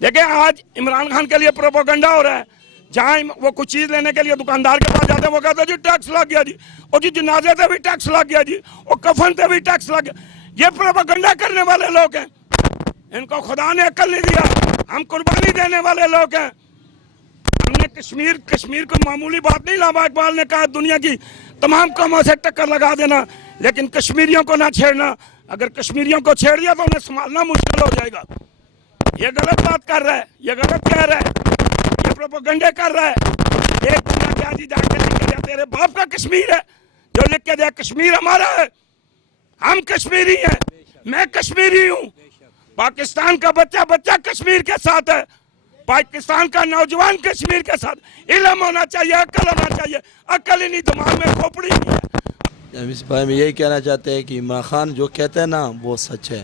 دیکھیں آج عمران خان کے لیے پروپیگنڈا ہو رہا ہے. جہاں وہ کچھ چیز لینے کے لیے دکاندار کے پاس جاتے ہیں وہ کہتے ہیں جی ٹیکس لگ گیا جی, اور جی جنازے پہ بھی ٹیکس لگ گیا جی, اور کفن پہ بھی ٹیکس لگ گیا. یہ پروپیگنڈا کرنے والے لوگ ہیں, ان کو خدا نے عقل نہیں دیا. ہم قربانی دینے والے لوگ ہیں. ہم نے کشمیر کو معمولی بات نہیں, علامہ اقبال نے کہا دنیا کی تمام قوموں سے ٹکر لگا دینا لیکن کشمیریوں کو نہ چھیڑنا. اگر کشمیریوں کو چھیڑ دیا تو انہیں سنبھالنا مشکل ہو جائے گا. یہ غلط بات کر رہا ہے, یہ غلط کہہ رہا ہے, یہ پروپیگنڈے کر رہا ہے. ایک بندہ کیا جی جا کے لکھ کے دیا تیرے باپ کا کشمیر ہے جو لکھ کے دیا کشمیر ہمارا ہے. ہم کشمیری ہیں, میں کشمیری ہوں. پاکستان کا بچہ کشمیر کے ساتھ ہے. پاکستان کا نوجوان کشمیر کے ساتھ. علم ہونا چاہیے, عقل ہونا چاہیے. عقل ہی نہیں, دماغ میں کھوپڑی نہیں ہے. اس بھائی میں یہی کہنا چاہتے ہیں کہ عمران خان جو کہتے ہیں نا وہ سچ ہے.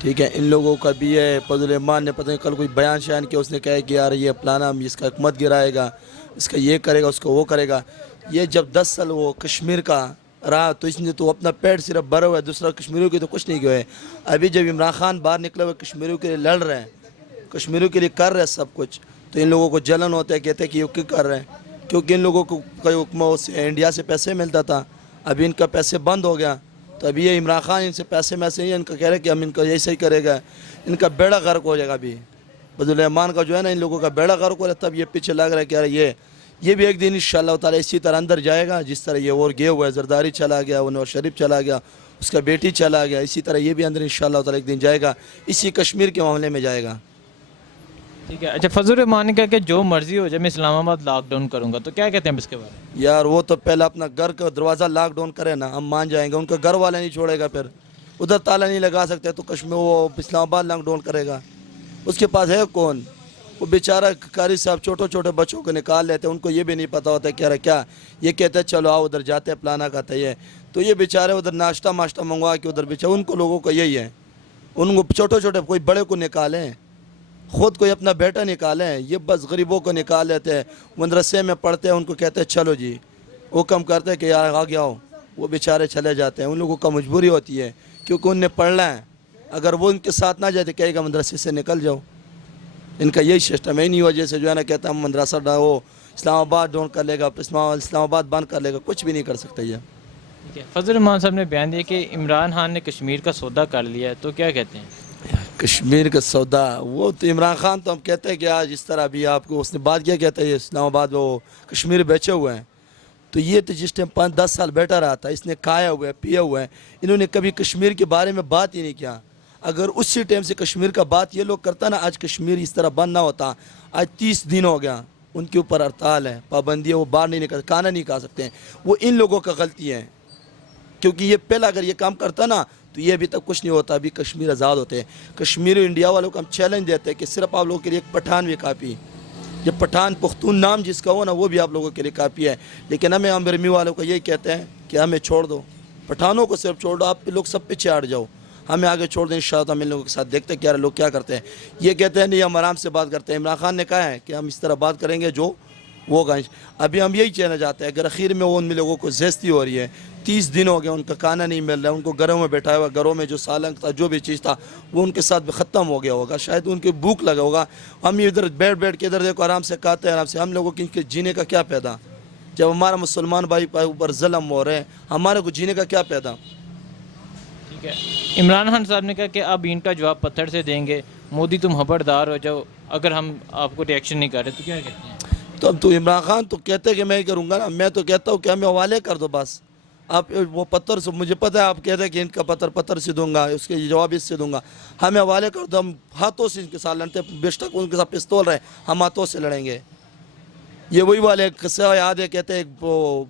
ٹھیک ہے, ان لوگوں کا بھی ہے. فضل الرحمان نے پتہ نہیں کل کوئی بیان شیان کیا, اس نے کہا کہ یار یہ پلانا اس کا حکومت گرائے گا, اس کا یہ کرے گا, اس کو وہ کرے گا. یہ جب 10 سال وہ کشمیر کا رہا تو اس نے تو اپنا پیٹ صرف بھرا ہوا ہے, دوسرا کشمیریوں کی تو کچھ نہیں کیا ہے. ابھی جب عمران خان باہر نکلے ہوئے کشمیریوں کے لیے لڑ رہے ہیں, کشمیریوں کے لیے کر رہے ہیں سب کچھ, تو ان لوگوں کو جلن ہوتا ہے, کہتے ہیں کہ یہ کیوں کر رہے ہیں. کیونکہ ان لوگوں کو حکومت سے انڈیا سے پیسے ملتا تھا, ابھی ان کا پیسے بند ہو گیا. تو ابھی یہ عمران خان ان سے پیسے میں سے ان کا کہہ رہے ہیں کہ ہم ان کا یہی صحیح کرے گا, ان کا بیڑا غرق ہو جائے گا. ابھی فضل الرحمان کا جو ہے نا ان لوگوں کا بیڑا غرق ہو رہا ہے, تب یہ پیچھے لگ رہا ہے کہ یار یہ بھی ایک دن انشاءاللہ تعالی اسی طرح اندر جائے گا جس طرح یہ اور گئے ہوا ہے. زرداری چلا گیا, وہ نواز شریف چلا گیا, اس کا بیٹی چلا گیا, اسی طرح یہ بھی اندر انشاءاللہ تعالی ایک دن جائے گا, اسی کشمیر کے معاملے میں جائے گا. ٹھیک ہے. اچھا, فضل الرحمان نے کہا کہ جو مرضی ہو جائے میں اسلام آباد لاک ڈاؤن کروں گا, تو کیا کہتے ہیں اس کے بارے میں؟ یار وہ تو پہلے اپنا گھر کا دروازہ لاک ڈاؤن کرے نا, ہم مان جائیں گے. ان کا گھر والے نہیں چھوڑے گا, پھر ادھر تالا نہیں لگا سکتے تو کشمیر وہ اسلام آباد لاک ڈاؤن کرے گا. اس کے پاس ہے کون؟ وہ بیچارہ قاری صاحب چھوٹے بچوں کو نکال لیتے ہیں, ان کو یہ بھی نہیں پتہ ہوتا ہے کیا یہ کہتے ہیں چلو آؤ ادھر جاتے ہیں پلانا کھاتے ہیں. تو یہ بیچارے ادھر ناشتہ منگوا کے ادھر بیچارے, ان کو لوگوں کو یہی ہے, ان کو چھوٹے کوئی بڑے کو نکالیں, خود کوئی اپنا بیٹا نکالیں. یہ بس غریبوں کو نکال لیتے ہیں, مدرسے میں پڑھتے ہیں, ان کو کہتے ہیں چلو جی, حکم کرتے ہیں کہ یار آگے آؤ, وہ بیچارے چلے جاتے ہیں. ان لوگوں کا مجبوری ہوتی ہے کیونکہ ان نے پڑھنا ہے. اگر وہ ان کے ساتھ نہ جائے تو کہے گا مدرسے سے نکل جاؤ. ان کا یہی سسٹم ہے. انہی وجہ سے جو ہے نا کہتا ہے ہم مدرسہ وہ اسلام آباد ڈاؤن کر لے گا, اسلام آباد بند کر لے گا, کچھ بھی نہیں کر سکتا. یہ فضل الرحمان صاحب نے بیان دیا کہ عمران خان نے کشمیر کا سودا کر لیا ہے, تو کیا کہتے ہیں؟ کشمیر کا سودا, وہ تو عمران خان تو ہم کہتے ہیں کہ آج اس طرح بھی آپ کو اس نے بات کیا کہتا ہے اسلام آباد وہ کشمیر بیچے ہوئے ہیں. تو یہ تو جس ٹائم 5-10 سال بیٹھا رہا تھا, اس نے کھایا ہوا ہے پیا ہوا ہے, انہوں نے کبھی کشمیر کے بارے میں بات ہی نہیں کیا. اگر اسی ٹائم سے کشمیر کا بات یہ لوگ کرتا نا, آج کشمیر اس طرح بند نہ ہوتا. آج 30 دن ہو گیا ان کے اوپر ہڑتال ہے, پابندی ہے, وہ باہر نہیں نکل, کھانا نہیں کھا سکتے ہیں. وہ ان لوگوں کا غلطی ہے, کیونکہ یہ پہلا اگر یہ کام کرتا نا تو یہ ابھی تک کچھ نہیں ہوتا. ابھی کشمیر آزاد ہوتے ہیں. کشمیر انڈیا والوں کو ہم چیلنج دیتے ہیں کہ صرف آپ لوگوں کے لیے ایک پٹھان بھی کافی, یہ پٹھان پختون نام جس کا ہو نا وہ بھی آپ لوگوں کے لیے کافی ہے. لیکن ہمیں برمی والوں کو یہی کہتے ہیں کہ ہمیں چھوڑ دو, پٹھانوں کو صرف چھوڑ دو, آپ لوگ سب پیچھے ہٹ جاؤ, ہمیں آگے چھوڑ دیں. انشاءاللہ ہم ان لوگوں کے ساتھ دیکھتے ہیں کیا لوگ کیا کرتے ہیں. یہ کہتے ہیں نہیں ہم آرام سے بات کرتے ہیں. عمران خان نے کہا ہے کہ ہم اس طرح بات کریں گے جو وہ گائیں. ابھی ہم یہی کہنا چاہتے ہیں, اگر اخیر میں وہ ان لوگوں کو زیستی ہو رہی ہے, 30 دن ہو گئے ان کا کھانا نہیں مل رہا ہے, ان کو گھروں میں بیٹھایا ہوا, گھروں میں جو سالن تھا جو بھی چیز تھا وہ ان کے ساتھ بھی ختم ہو گیا ہوگا, شاید ان کی بھوک لگا ہوگا. ہم ادھر بیٹھ کے ادھر دیکھو آرام سے کھاتے ہیں آرام سے, ہم لوگوں کے جینے کا کیا پیدا؟ جب ہمارا مسلمان بھائی اوپر ظلم ہو رہے ہیں, ہمارے کو جینے کا کیا پیدا؟ ٹھیک ہے. عمران خان صاحب نے کہا کہ اب ان کا جواب پتھر سے دیں گے, مودی تم خبردار ہو جاؤ اگر ہم آپ کو ریئیکشن نہیں کر رہے, تو کیا کہتے ہیں؟ تو اب تو عمران خان تو کہتے ہیں کہ میں ہی کروں گا نا, میں تو کہتا ہوں کہ ہمیں حوالے کر دو بس. آپ وہ پتھر سے, مجھے پتہ ہے آپ کہتے ہیں کہ ان کا پتھر سے دوں گا, اس کے جواب اس سے دوں گا, ہمیں حوالے کر دو, ہم ہاتھوں سے ان کے ساتھ لڑتے ہیں. بے شک ان کے ساتھ پستول رہے, ہم ہاتھوں سے لڑیں گے. یہ وہی والے قصہ یاد ہے, کہتے ہیں وہ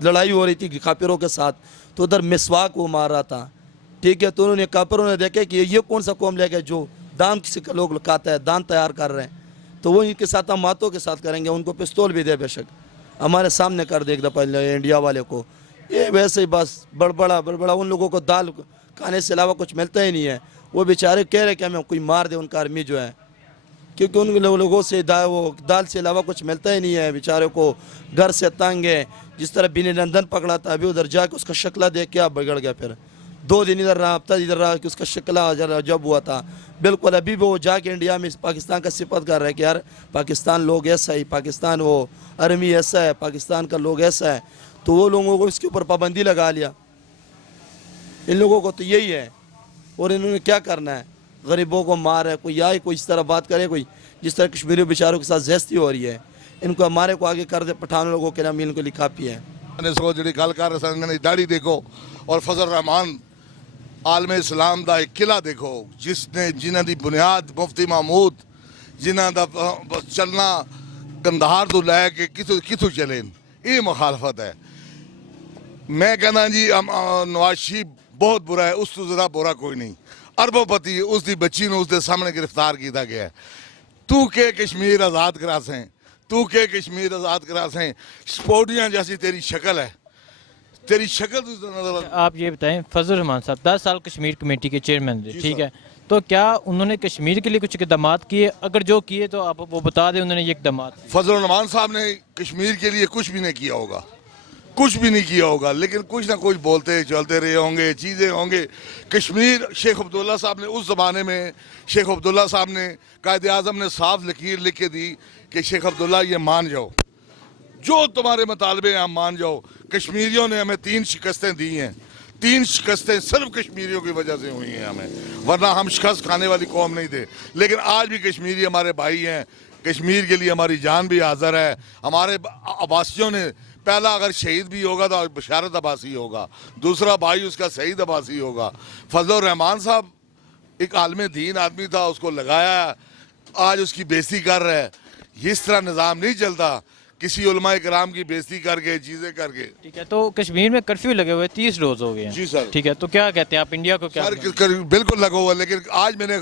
لڑائی ہو رہی تھی کافروں کے ساتھ, تو ادھر مسواک وہ مار رہا تھا. ٹھیک ہے, تو انہوں نے کافروں نے دیکھے کہ یہ کون سا قوم لے گئے جو دان کسی کا لوگ لکاتا ہے, دان تیار کر رہے ہیں, تو وہ ان کے ساتھ ہم ہاتھوں کے ساتھ کریں گے. ان کو پستول بھی دے بے شک, ہمارے سامنے کر دے ایک دفعہ انڈیا والے کو. یہ ویسے ہی بس بڑبڑا ان لوگوں کو دال کھانے سے علاوہ کچھ ملتا ہی نہیں ہے. وہ بیچارے کہہ رہے کہ ہمیں کوئی مار دے ان کا آرمی جو ہے, کیونکہ ان لوگوں سے وہ دال سے علاوہ کچھ ملتا ہی نہیں ہے. بیچارے کو گھر سے تنگ ہے, جس طرح بینی نندن پکڑا تھا, ابھی ادھر جا کے اس کا شکلہ دیکھ کے آپ بگڑ گیا. پھر 2 दिन इधर रहा, हफ्ता इधर रहा कि उसका शिकला जब हुआ था बिल्कुल अभी भी वो जाके इंडिया में पाकिस्तान का सिफत कर रहा है कि यार पाकिस्तान लोग ऐसा है, पाकिस्तान वो आर्मी ऐसा है, पाकिस्तान का लोग ऐसा है। तो वो लोगों को इसके ऊपर पाबंदी लगा लिया। इन लोगों को तो यही है, और इन्होंने क्या करना है, गरीबों को मार है, कोई आए कोई इस तरह बात करे, कोई जिस तरह कश्मीरी बेचारों के साथ ज़्यादती हो रही है, इनको हमारे को आगे कर दे पठान लोगों के नाम इनको लिखा भी है। सो जी गल कर दाढ़ी देखो और फजल रहमान आलम इस्लाम का एक किला देखो जिसने जिन्हों की बुनियाद मुफ्ती महमूद जिन्हों का चलना कंधार तो लैके कितों चले, ये मुखालफत है। मैं कहना जी नवाज शरीफ बहुत बुरा है, उस तो ज़्यादा बुरा कोई नहीं। अरबोपति उसकी बच्ची ने उसके सामने गिरफ्तार किया गया है। तू के कश्मीर आज़ाद करा सें, तू के कश्मीर आज़ाद करा सें, स्पोर्टियाँ जैसी तेरी शक्ल है, तेरी शक्ल तो आप ये बताएं, फजल रहमान साहब 10 साल कश्मीर कमेटी के चेयरमैन थे, ठीक है, तो क्या उन्होंने कश्मीर के लिए कुछ इकदाम किए? अगर जो किए तो आप वो बता दें उन्होंने ये इकदाम। फजल रहमान साहब ने कश्मीर के लिए कुछ भी नहीं किया होगा, कुछ भी नहीं किया होगा, लेकिन कुछ ना कुछ बोलते चलते रहे होंगे, चीज़ें होंगे। कश्मीर शेख अब्दुल्ला साहब ने उस ज़माने में शेख अब्दुल्ला साहब ने कायदे आज़म ने साफ लकीर लिख के दी कि शेख अब्दुल्ला ये मान जाओ, जो तुम्हारे मुतालबे हैं हम मान जाओ। कश्मीरियों ने हमें 3 शिकस्तें दी हैं, 3 शिकस्तें सिर्फ कश्मीरियों की वजह से हुई हैं हमें, वरना हम शिकस्त खाने वाली कौम नहीं थे। लेकिन आज भी कश्मीरी हमारे भाई हैं, कश्मीर के लिए हमारी जान भी हाज़िर है। हमारे अब्बासियों ने पहला अगर शहीद भी होगा तो बशारत अब्बासी होगा, दूसरा भाई उसका सईद अब्बासी होगा। फजल रहमान साहब एक आलम दीन आदमी था, उसको लगाया, आज उसकी बेइज्जती कर रहा है। इस तरह निज़ाम नहीं चलता, किसी उलमा इकराम की बेइज्जती करके चीज़ें करके। ठीक है, तो कश्मीर में कर्फ्यू लगे हुए 30 रोज हो गए हैं। जी सर। ठीक है, तो क्या कहते हैं आप इंडिया को? क्या बिल्कुल लगा हुआ, लेकिन आज मैंने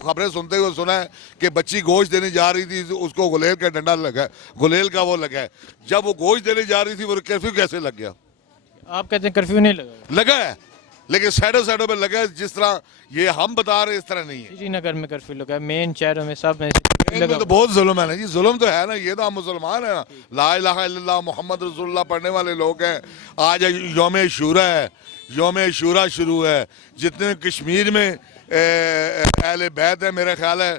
खबरें सुनते हुए सुना है कि बच्ची गोश्त देने जा रही थी, उसको गुलेल का डंडा लगा है, गुलेल का वो लगा है। जब वो गोश्त देने जा रही थी वो कर्फ्यू कैसे लग गया? आप कहते हैं कर्फ्यू नहीं लगा? लगा है, लेकिन साइडों में लगा है। जिस तरह ये हम बता रहे इस तरह नहीं है। श्रीनगर में कर्फ्यू लगा है, मेन शहरों में सब में इनमें तो बहुत जुल्म है ना जी, जुल्म तो है ना। ये तो हम मुसलमान हैं ना, ला इलाहा इल्लल्लाह मोहम्मद रसूलुल्लाह पढ़ने वाले लोग हैं। आज यौम शूरा है, यौम शूरा शुरू है। जितने कश्मीर में अहले बैत है, मेरा ख्याल है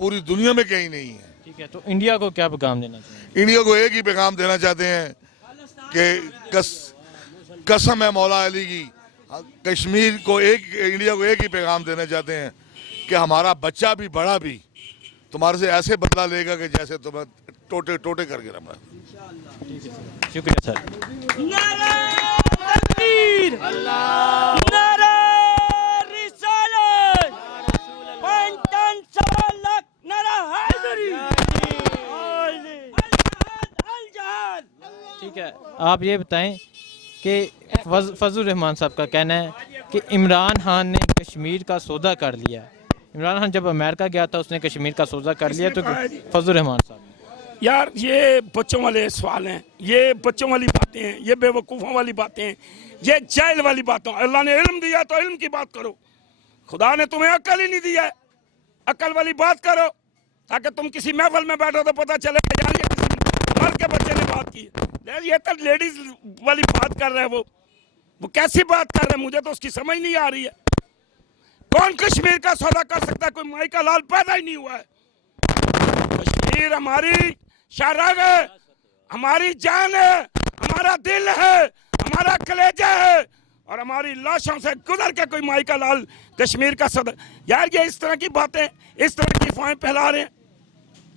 पूरी दुनिया में कहीं नहीं है। ठीक है, तो इंडिया को क्या पैगाम देना चाहिए? इंडिया को एक ही पैगाम देना चाहते हैं कि कसम है मौला अली की, कश्मीर को इंडिया को एक ही पैगाम देना चाहते हैं कि हमारा बच्चा भी बड़ा भी तुम्हारे से ऐसे बदला लेगा कि जैसे तुम्हें टोटे टोटे करके रखा। शुक्रिया सर। नारे तकबीर, नारे रिसालत, 5 लाख नारा हैदरी, अल जहाद। ठीक है, आप ये बताएं कि फजल रहमान साहब का कहना है कि इमरान खान ने कश्मीर का सौदा कर लिया। इमरान खान जब अमेरिका गया था उसने कश्मीर का सौदा कर लिया, तो फजल रहमान साहब यार ये बच्चों वाले सवाल हैं, ये बच्चों वाली बातें हैं, ये बेवकूफ़ों वाली बातें हैं, ये जाहिल वाली बातें। अल्लाह ने इल्म दिया तो इल्म की बात करो, खुदा ने तुम्हें अक्ल ही नहीं दिया है, अक्ल वाली बात करो ताकि तुम किसी महफिल में बैठो तो पता चले यार ये किसी मर्द के बच्चे ने बात की है। ये तो लेडीज वाली बात कर रहे हैं, वो कैसी बात कर रहे हैं, मुझे तो उसकी समझ नहीं आ रही है। कौन कश्मीर का सौदा कर सकता है? कोई माई का लाल पैदा ही नहीं हुआ है। कश्मीर हमारी शाहराग है, हमारी जान है, हमारा दिल है, हमारा कलेजा है, और हमारी लाशों से गुजर के कोई माई का लाल कश्मीर का सौदा। यार ये इस तरह की बातें, इस तरह की अफवाहें फैला रहे हैं।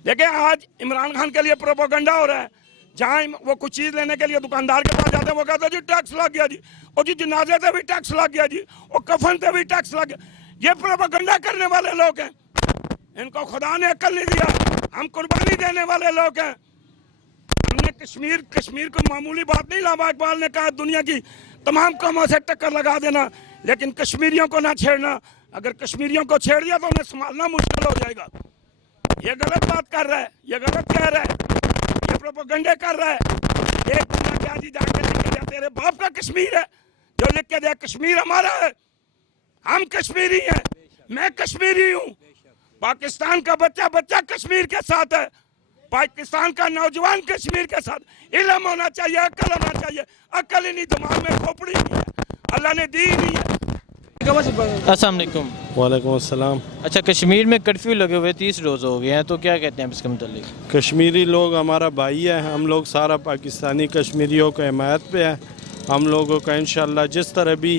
देखिए आज इमरान खान के लिए प्रोपोगंडा हो रहा है, जहाँ वो कुछ चीज़ लेने के लिए दुकानदार के पास जाते हैं, वो कहते हैं जी टैक्स लग गया जी, और जी जनाजे से भी टैक्स लग गया जी, और कफन से भी टैक्स लग गया। ये प्रोपोगंडा करने वाले लोग हैं, इनको खुदा ने अक्ल नहीं दिया। हम कुर्बानी देने वाले लोग हैं। हमने कश्मीर को मामूली बात नहीं, लामा इकबाल ने कहा दुनिया की तमाम कौमों से टक्कर लगा देना, लेकिन कश्मीरियों को ना छेड़ना। अगर कश्मीरियों को छेड़ दिया तो उन्हें संभालना मुश्किल हो जाएगा। ये गलत बात कर रहा है, ये गलत कह रहा है, ये प्रोपोगंडे कर रहा है। एक दुनिया के आजी जाके लिख के दिया तेरे बाप का कश्मीर है, जो लिख के दिया कश्मीर हमारा है, हम कश्मीरी हैं, मैं कश्मीरी हूँ। पाकिस्तान का बच्चा कश्मीर के साथ है, पाकिस्तान का नौजवान कश्मीर के साथ। इल्म होना चाहिए, अक्ल होना चाहिए, अक्ल ही नहीं, दिमाग में खोपड़ी नहीं है, अल्लाह ने दी नहीं है। अस्सलाम वालेकुम। वालेकुम अस्सलाम। अच्छा, कश्मीर में कर्फ्यू लगे हुए 30 रोज़ हो गए हैं, तो क्या कहते हैं इसके मुतालिक? कश्मीरी लोग हमारा भाई है, हम लोग सारा पाकिस्तानी कश्मीरियों को हिमायत पे है। हम लोगों का इंशाल्लाह जिस तरह भी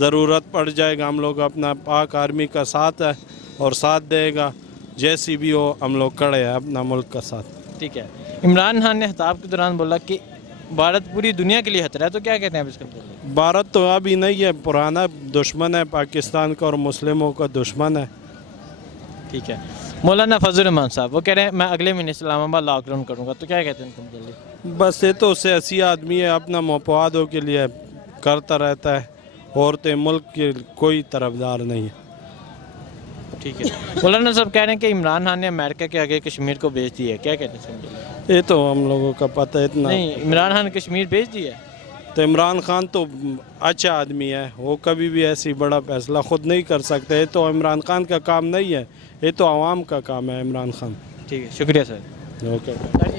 ज़रूरत पड़ जाएगा हम लोग अपना पाक आर्मी का साथ है और साथ देगा, जैसी भी हो हम लोग खड़े हैं अपना मुल्क का साथ। ठीक है। इमरान खान ने खिताब के दौरान बोला कि भारत पूरी दुनिया के लिए खतरा है, तो क्या कहते हैं इसके मुतालिक? भारत तो अभी नहीं है, पुराना दुश्मन है पाकिस्तान का और मुस्लिमों का दुश्मन है। ठीक है। मौलाना फजल रहमान साहब वो कह रहे हैं मैं अगले महीने इस्लामाबाद लॉकडाउन करूँगा, तो क्या कहते हैं इनके मुतालिक? बस ये तो सियासी आदमी है, अपना मफादों के लिए करता रहता है, औरतें मुल्क के कोई तरफदार नहीं है। ठीक है। मौलाना साहब कह रहे हैं कि इमरान खान ने अमेरिका के आगे कश्मीर को भेज दिया है, क्या कहते हैं इसके मुतालिक? ये तो हम लोगों का पता है इतना नहीं, इमरान खान ने कश्मीर भेज दिया है। तो इमरान खान तो अच्छा आदमी है, वो कभी भी ऐसी बड़ा फैसला ख़ुद नहीं कर सकते। ये तो इमरान खान का काम नहीं है, ये तो आवाम का काम है इमरान खान। ठीक है, शुक्रिया सर। ओके।